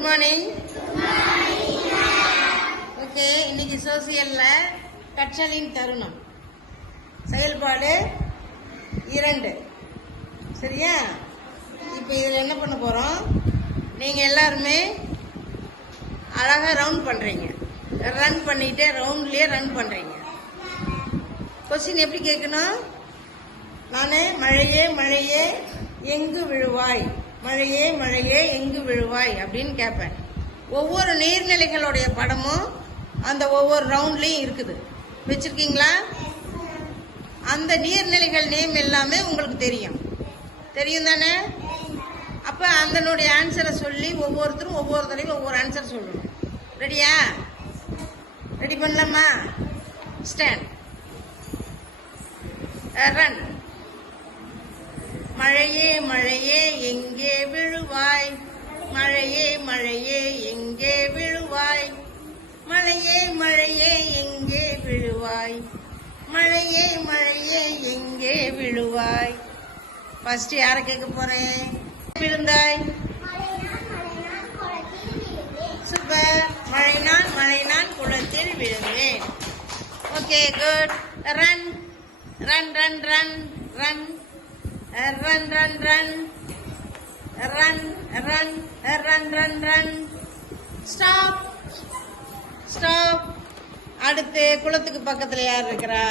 Good morning okay இன்னைக்கு சோசியல்ல கற்றலின் தருணம். செயல்பாடு இரண்டு. சரியா? இப்போ இதில் என்ன பண்ண போகிறோம் நீங்கள் எல்லாருமே அழகாக ரவுண்ட் பண்ணுறீங்க ரன் பண்ணிட்டு ரவுண்ட்லேயே ரன் பண்ணுறீங்க கொஸ்டின் எப்படி கேட்கணும்? நான் மழையே மழையே எங்கு விழுவாய்? மழையே மழையே எங்கு விழுவாய்? அப்படின்னு கேட்பேன். ஒவ்வொரு நீர்நிலைகளுடைய படமும் அந்த ஒவ்வொரு ரவுண்ட்லேயும் இருக்குது. வச்சிருக்கீங்களா? அந்த நீர்நிலைகள் நேம் எல்லாமே உங்களுக்கு தெரியும். தெரியும் தானே? அப்போ அதனுடைய ஆன்சரை சொல்லி ஒவ்வொருத்தரும் ஒவ்வொரு தடவையும் ஒவ்வொரு ஆன்சர் சொல்லணும். ரெடியா ரெடி பண்ணலாமா? ஸ்டாண்ட் ரன் மழையே மழையே எங் மழையே எங்கே விழுவாய்? மழையே மழையே எங்கே விழுவாய்? மழையே மழையே எங்கே விழுவாய்? ஃபர்ஸ்ட் யார கேட்க போறேன்? விழுந்தாய். சூப்பர் மழை நான் மழை நான் குளத்தில் விழுந்தேன். Okay good run run run run run run run run run run run run run stop stop அடுத்து குளத்துக்கு பக்கத்துல யார் இருக்கிறா?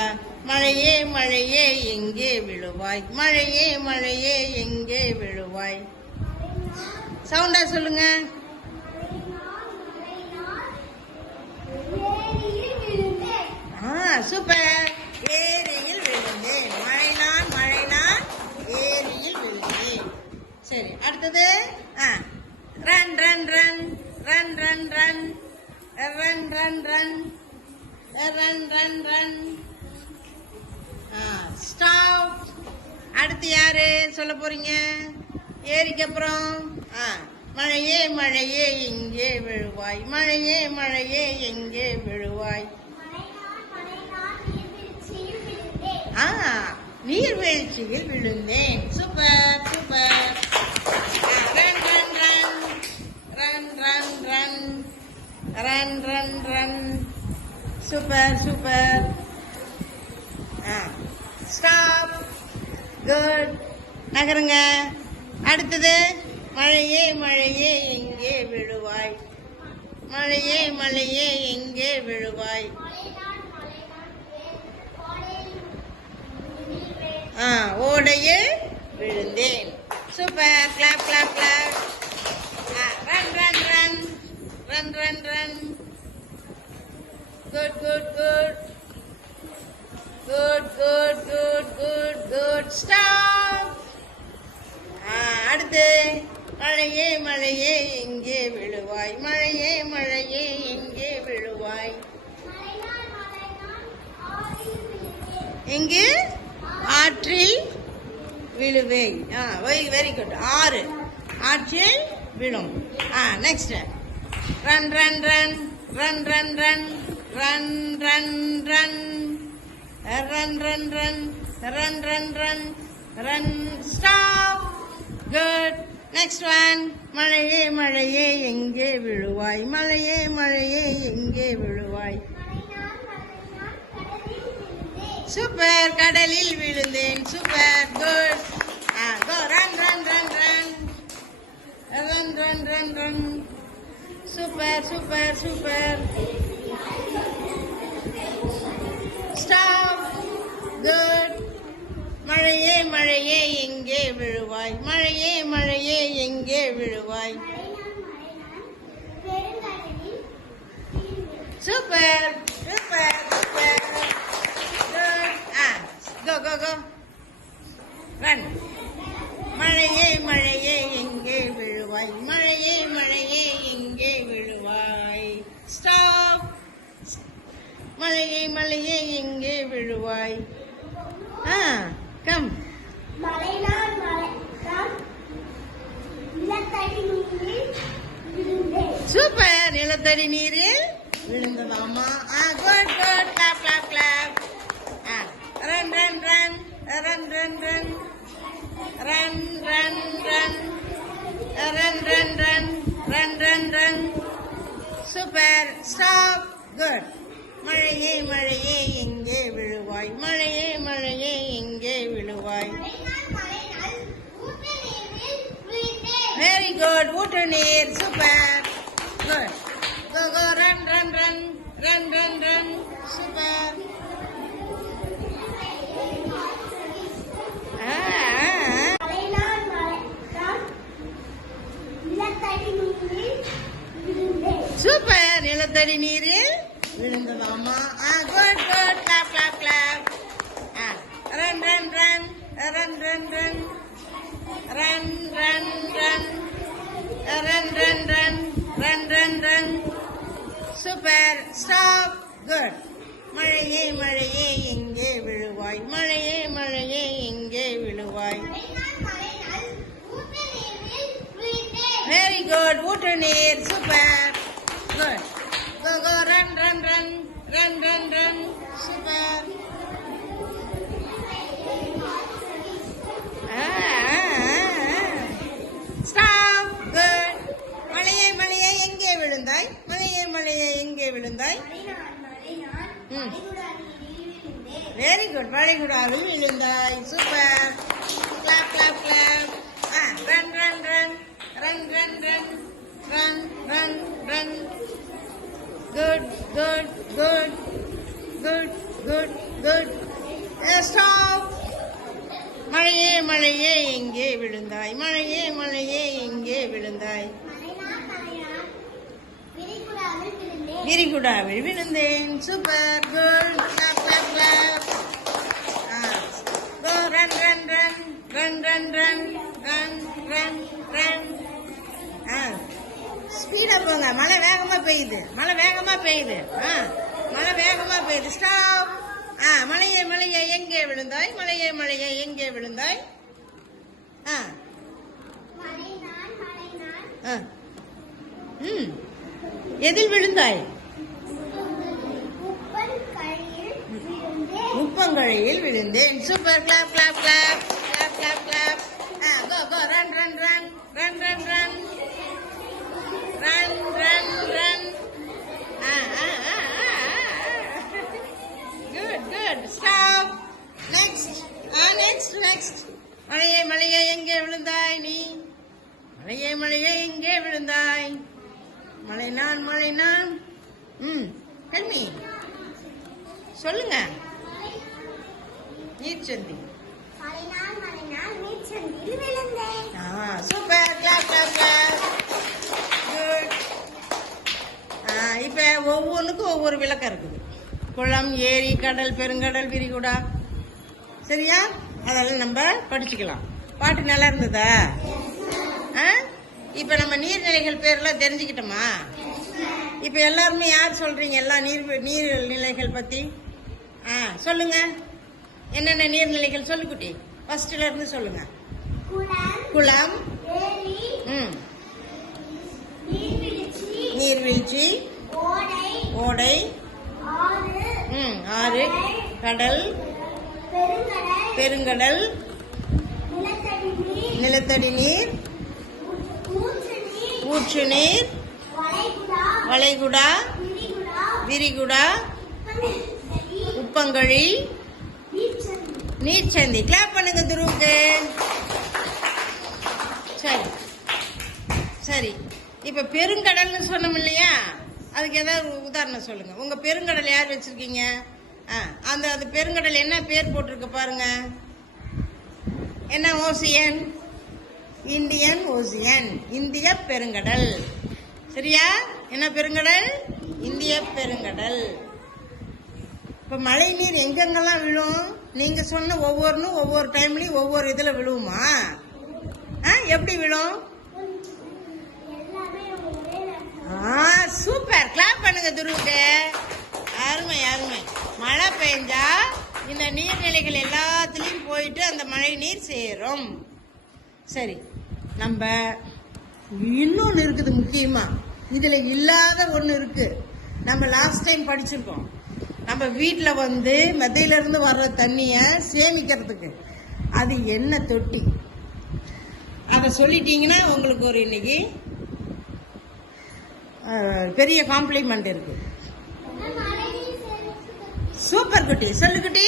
மழையே மழையே எங்கே விழுவாய்? மழையே மழையே எங்கே விழுவாய்? சவுண்டா சொல்லுங்க. ஆ சூப்பர் ஏரியில் விழுந்தேன் மழை நான் மழை நான் ஏரியில் விழுந்தேன் சரி அடுத்தது ஆ run run run run run run run run run run run run ஆ ஸ்டாப் அடுத்து யாரு சொல்ல போறீங்க ஏரிக்கு அப்புறம் ஆ மழையே மழையே எங்கே விழுவாய் மழையே மழையே எங்கே விழுவாய் ஆ நீர்வீழ்ச்சியில் விழுந்தேன் super super run run run super super stop good நகருங்க அடுத்தது மழையே மழையே எங்கே விழுவாய் மழையே மழையே எங்கே விழுவாய் ஆ ஓடையே விழுந்தேன். Super clap clap clap run run run run run run good good good good good good good good stop அடுத்து மழையே மழையே எங்கே விழுவாய். மழையே மழையே எங்கே விழுவாய். எங்கு? ஆற்றில். விழுவேன். ஆ வெரி குட் ஆறு. ஆற்றில் விழும். ஆ next run run run run run run run run run run run run run run run run stop good next one மழையே மழையே எங்கே விழுவாய்? மழையே மழையே எங்கே விழுவாய் சூப்பர் கடலில் விழுந்தேன். சூப்பர் குட் ஆ go run run run run run run run run super super super stop good மழையே மழையே எங்கே விழுவாய்? மழையே மழையே எங்கே விழுவாய்? சூப்பர் கோ கோ ரன் மழையே மழையே எங்கே விழுவாய்? மழையே மழையே எங்கே விழுவாய்? ஸ்டாப் மழையே மழையே எங்கே விழுவாய்? ஆ கம் சூப்பர் நிலத்தடி நீரில் விழுந்ததாமா ஆ run run run run run run run run run run run super stop good மழையே மழையே எங்கே விழுவாய். மழையே மழையே எங்கே விழுவாய். மலைநாள் மலைநாள் ஊற்று நீரில் விழுந்தேன் வெரி குட் ஊற்று நீர். Super good go go run run run run run run super super நிலத்தடி நீரில் விழுந்ததாமா ஆ good good clap clap clap ஆ run run run run run run run run run run run run run run run super stop good மழையே மழையே எங்கே விழுவாய். மழையே மழையே எங்கே விழுவாய். Very good ஊற்று நீர். Super good go run run run run run run very good வளைகுடாவில் விழுந்தாய். சூப்பர் கிளாப் கிளாப் கிளாப் ஆ run run run run run run run run run good good good good good good stop மழையே மழையே எங்கே விழுந்தாய். மழையே மழையே எங்கே விழுந்தாய். விரிகுடாவில் விழுந்தேன். Super good clap clap clap go run run run run run run run run ஆ. ஸ்பீடா போங்க. மழை வேகமா பெய்யுது. மழை வேகமா பெய்யுது. ஆ. மழை வேகமா பெய்யுது. ஸ்டாப் ஆ மழையே மழையே எங்கே விழுந்தாய்? மழையே மழையே எங்கே விழுந்தாய்? ஆ. ஆ. ம். எதில் விழுந்தாய்? உப்பன் கழியில் விழுந்தேன். உப்பங்கழையில் விழுந்தேன். Super clap clap clap clap, clap. Ah, go, go, run, run, run, run, run, run. Run, run, run. Ah, ah, ah, ah. Good, good. Stop. Next. Ah, next, next. மலையே மலையே எங்கே விழுந்தாய் நீ மலையே மலையே எங்கே விழுந்தாய் மலை நான் மலை நான் ம் கண்ணி சொல்லுங்க நீர் சந்தி super clap clap clap good ஆ இப்போ ஒவ்வொன்றுக்கும் ஒவ்வொரு விளக்கம் இருக்குது. குளம் ஏரி கடல் பெருங்கடல் விரிகுடா. சரியா? அதெல்லாம் நம்ம படிச்சுக்கலாம். பாட்டு நல்லா இருந்ததா? ஆ? இப்போ நம்ம நீர்நிலைகள் பேர்லாம் தெரிஞ்சுக்கிட்டோமா? இப்போ எல்லாருமே யார் சொல்றீங்க? எல்லா நீர் நீர்நிலைகள் பத்தி? ஆ சொல்லுங்க. என்னென்ன நீர்நிலைகள் சொல்லுக்குட்டி ஃபர்ஸ்ட்ல இருந்து சொல்லுங்க. குளம் நீர்வீழ்ச்சி ஓடை ஆறு கடல் பெருங்கடல் நிலத்தடி நீர் ஊற்று நீர் வளைகுடா விரிகுடா உப்பங்கழி உப்பங்கழி சந்தி. கிளாப் பண்ணுங்க துருவுக்கு. சரி. சரி. இப்போ பெருங்கடல்னு சொன்னோம் இல்லையா? அதுக்கு ஏதாவது உதாரணம் சொல்லுங்க. உங்க பெருங்கடல் யார் வச்சிருக்கீங்க? ஆ, அந்த அது பெருங்கடல் என்ன பேர் போட்டிருக்கு பாருங்க. என்ன ஓசியன்? Indian ocean. இந்திய பெருங்கடல். சரியா? என்ன பெருங்கடல்? இந்திய பெருங்கடல். இப்ப மழை நீர் எங்கெங்கெல்லாம் விழும்? நீங்க சொன்ன ஒவ்வொன்றும் ஒவ்வொரு டைம்லயும் ஒவ்வொரு இதுல விழுவுமா? ஆ, எப்படி விழும்? ஆ சூப்பர் கிளாப் பண்ணுங்க துருவுக்கு. அருமை அருமை. மழை பெஞ்சா இந்த நீர்நிலைகள் எல்லாத்துலயும் போயிட்டு அந்த மழை நீர் சேரும். சரி நம்ம இன்னொன்னு இருக்குது முக்கியமா. இதுல இல்லாத ஒண்ணு இருக்கு. நம்ம லாஸ்ட் டைம் படிச்சிருக்கோம். நம்ம வீட்டில் வந்து மெத்தையிலேருந்து வர்ற தண்ணியை சேமிக்கிறதுக்கு. அது என்ன தொட்டி. அதை சொல்லிட்டீங்கன்னா உங்களுக்கு ஒரு இன்னைக்கு பெரிய காம்ப்ளிமெண்ட் இருக்கு. சூப்பர் குட்டி. சொல்லு குட்டி.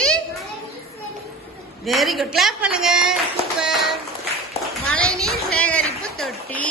வெரி குட் கிளாப் பண்ணுங்க. சூப்பர். மழை நீர் சேகரிப்பு தொட்டி.